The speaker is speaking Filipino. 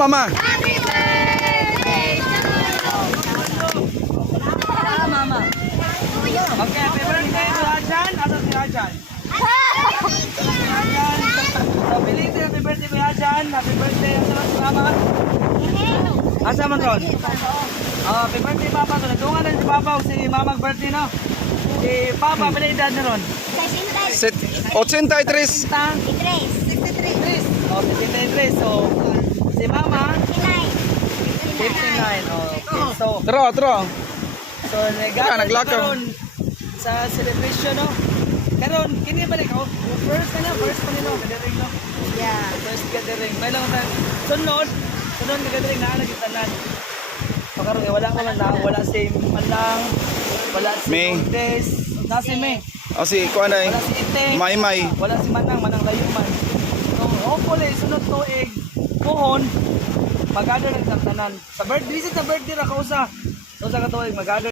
mama. Happy birthday to you. Mama. Okay, happy birthday to Ajan. Asa si Ajan? Ajan. So, belated happy birthday to Ajan. Happy birthday. Asa man si Mama? Asa man ron? Oh, happy birthday Papa. So, nagtungan na si Papa o si Mama birthday, no? Si Papa, pala edad na ron? 83. 63. Oh, 63. So, si Mama? 59. Oh, okay. So, Tro. So, nag-gather naglakaw. karon sa celebration, no? Karon, kini balik ako. First pa nino, gathering, no? Yeah. First gathering. May lang na, sunod na gathering na nagitanan. So, karon, wala ko man lang, wala si Manlang, wala si May. Cortez, na si May, O si kuan ay. wala si Ite, May. wala si Manang layuman. So, hopefully, sunod tuig, puhon, mag-gather ng tanan. Sa birthday, sa birthday ra kausa. So, sa katuig, mag-gather